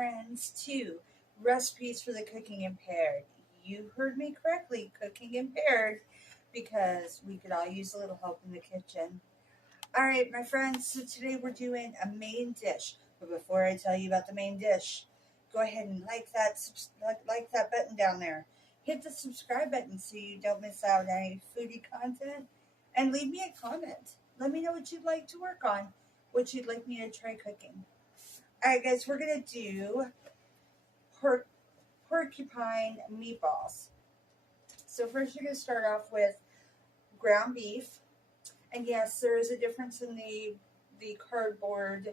friends, to Recipes for the Cooking Impaired. You heard me correctly, cooking impaired, because we could all use a little help in the kitchen. All right, my friends, so today we're doing a main dish. But before I tell you about the main dish, go ahead and like that button down there. Hit the subscribe button so you don't miss out on any foodie content. And leave me a comment. Let me know what you'd like to work on, what you'd like me to try cooking. All right, guys, we're going to do porcupine meatballs. So first you're going to start off with ground beef. And yes, there is a difference in the cardboard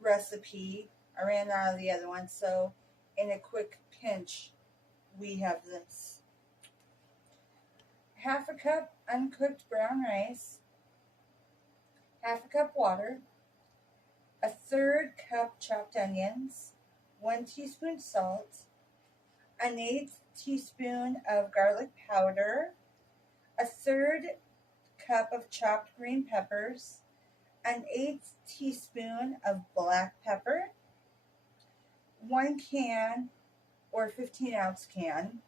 recipe. I ran out of the other one, so in a quick pinch, we have this. Half a cup uncooked brown rice, half a cup water, a third cup chopped onions, 1 teaspoon salt, an 1/8 teaspoon of garlic powder, a third cup of chopped green peppers, an 1/8 teaspoon of black pepper, 1 can or 15-ounce can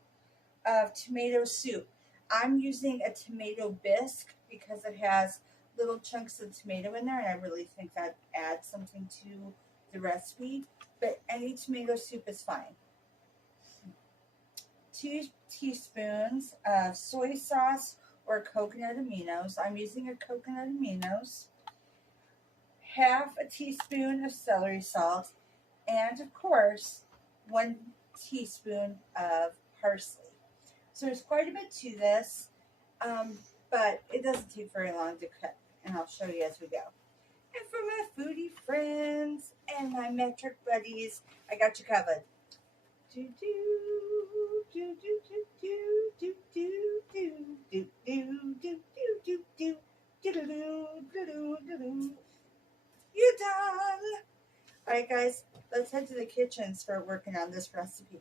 of tomato soup. I'm using a tomato bisque because it has little chunks of tomato in there, and I really think that adds something to the recipe, but any tomato soup is fine. 2 teaspoons of soy sauce or coconut aminos. I'm using a coconut aminos. Half a teaspoon of celery salt, and of course 1 teaspoon of parsley. So there's quite a bit to this, but it doesn't take very long to cook, and I'll show you as we go. And for my foodie friends and my metric buddies, I got you covered. Do do do do do do do do do do do do do do do. You done. All right, guys, let's head to the kitchen and start working on this recipe.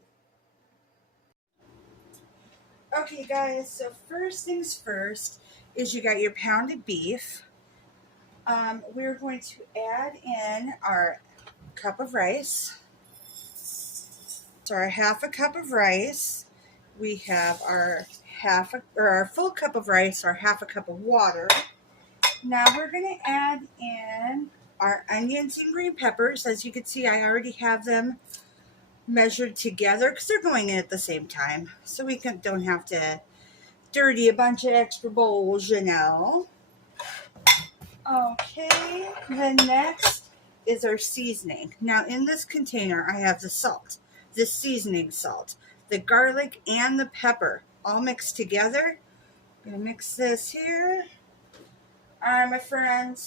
Okay, guys, so first things first is you got your pounded beef. We're going to add in our cup of rice. So our half a cup of rice. We have our our full cup of rice, our half a cup of water. Now we're going to add in our onions and green peppers. As you can see, I already have them measured together because they're going in at the same time. So we don't have to dirty a bunch of extra bowls, you know. Okay, then next is our seasoning. Now in this container, I have the salt, the seasoning salt, the garlic, and the pepper all mixed together. I'm going to mix this here. All right, my friends,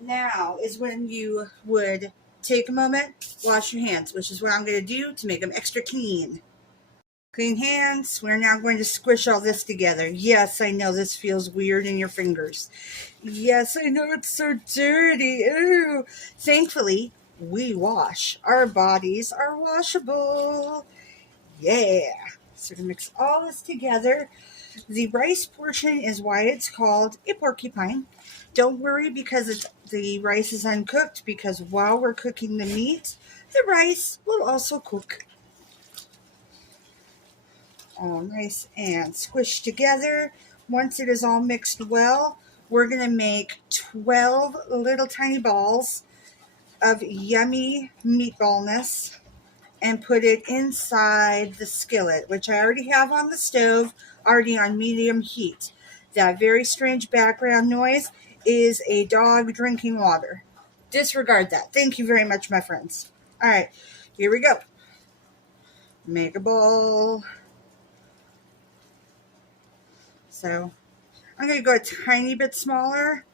now is when you would take a moment, wash your hands, which is what I'm going to do to make them extra clean. Clean hands. We're now going to squish all this together. Yes, I know this feels weird in your fingers. Yes, I know it's so dirty. Ew. Thankfully, we wash. Our bodies are washable. Yeah. So to mix all this together, the rice portion is why it's called a porcupine. Don't worry because the rice is uncooked, because while we're cooking the meat, the rice will also cook. All nice and squished together. Once it is all mixed well, we're going to make 12 little tiny balls of yummy meatballness and put it inside the skillet, which I already have on the stove, already on medium heat. That very strange background noise is a dog drinking water. Disregard that. Thank you very much, my friends. All right, here we go. Make a bowl. So I'm going to go a tiny bit smaller,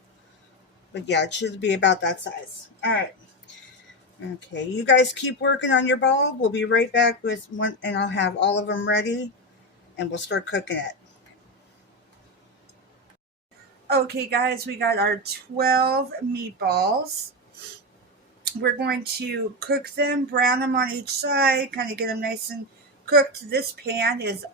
but yeah, it should be about that size. All right. Okay, you guys keep working on your ball. We'll be right back with one, and I'll have all of them ready, and we'll start cooking it. Okay, guys, we got our 12 meatballs. We're going to cook them, brown them on each side, kind of get them nice and cooked. This pan is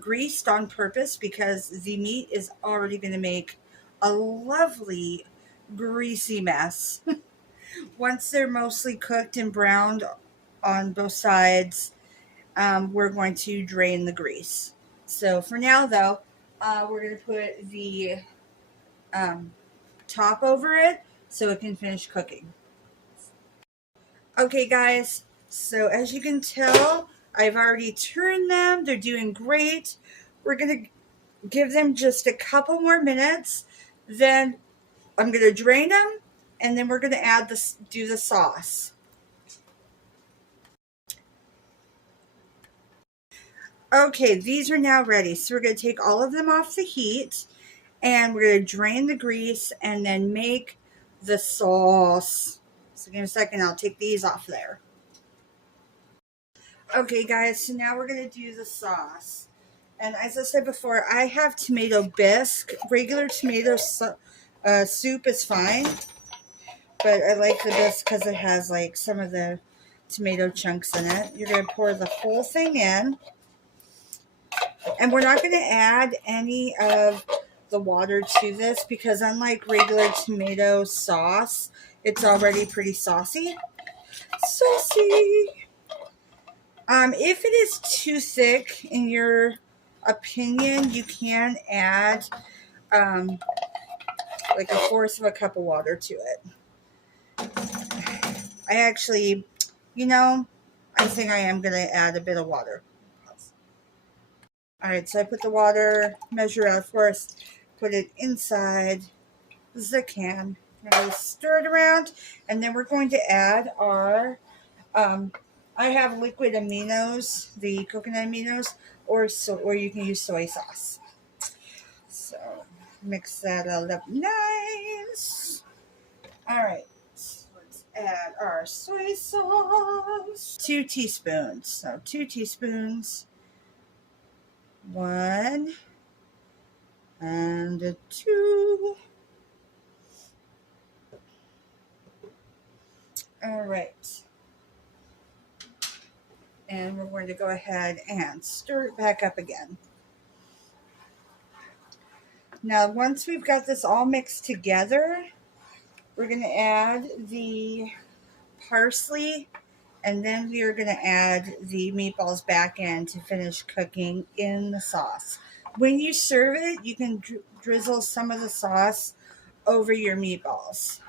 greased on purpose because the meat is already going to make a lovely greasy mess once they're mostly cooked and browned on both sides, we're going to drain the grease. So for now, though, we're going to put the top over it so it can finish cooking. Okay, guys, so as you can tell, I've already turned them. They're doing great. We're going to give them just a couple more minutes. Then I'm going to drain them, and then we're going to do the sauce. Okay, these are now ready. So we're going to take all of them off the heat, and we're going to drain the grease and then make the sauce. So give me a second, I'll take these off there. Okay, guys, so now we're going to do the sauce. And as I said before, I have tomato bisque. Regular tomato soup is fine, but I like the bisque because it has like some of the tomato chunks in it. You're going to pour the whole thing in. And we're not going to add any of the water to this because unlike regular tomato sauce, it's already pretty saucy. If it is too thick in your opinion, you can add like 1/4 of a cup of water to it. I actually, I think I am going to add a bit of water. All right, so I put the water measure out first, put it inside the can, and stir it around, and then we're going to add our, I have liquid aminos, the coconut aminos, or you can use soy sauce. So mix that all up nice. All right, let's add our soy sauce. 2 teaspoons, so 2 teaspoons. 1 and 2. All right. And we're going to go ahead and stir it back up again. Now, once we've got this all mixed together, we're going to add the parsley, and then we are going to add the meatballs back in to finish cooking in the sauce. When you serve it, you can drizzle some of the sauce over your meatballs.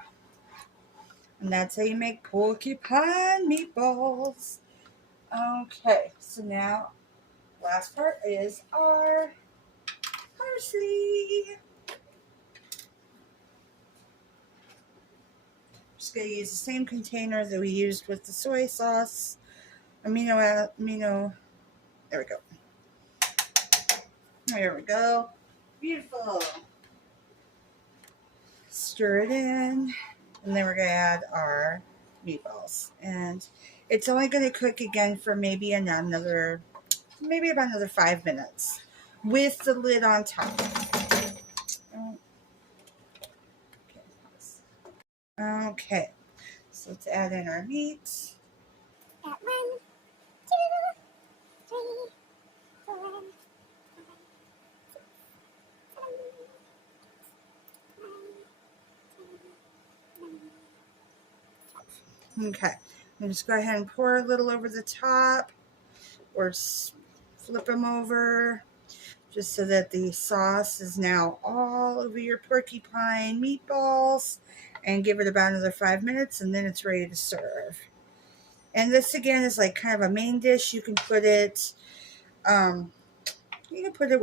And that's how you make porcupine meatballs. Okay, so now last part is our parsley. Just going to use the same container that we used with the soy sauce. There we go. There we go. Beautiful. Stir it in, and then we're going to add our meatballs. And it's only going to cook again for maybe about another 5 minutes with the lid on top. Okay, so let's add in our meat. At 1, 2, 3, 4, 5, 6, 7, 8, 9, 10, 11. Okay, and just go ahead and pour a little over the top, or flip them over, just so that the sauce is now all over your porcupine meatballs. And give it about another 5 minutes, and then it's ready to serve. And this again is like kind of a main dish. You can put it, I would put it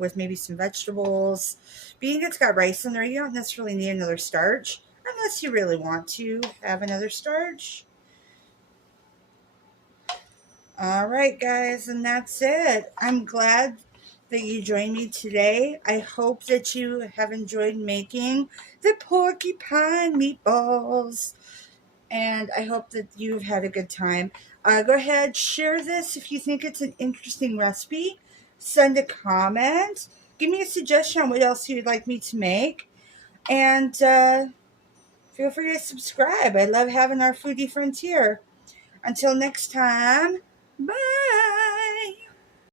with maybe some vegetables. Being it's got rice in there, you don't necessarily need another starch, unless you really want to have another starch. All right, guys, and that's it. I'm glad that you joined me today. I hope that you have enjoyed making the porcupine meatballs, and I hope that you've had a good time. Go ahead, share this if you think it's an interesting recipe. Send a comment. Give me a suggestion on what else you'd like me to make, and feel free to subscribe. I love having our foodie friends here. Until next time, bye.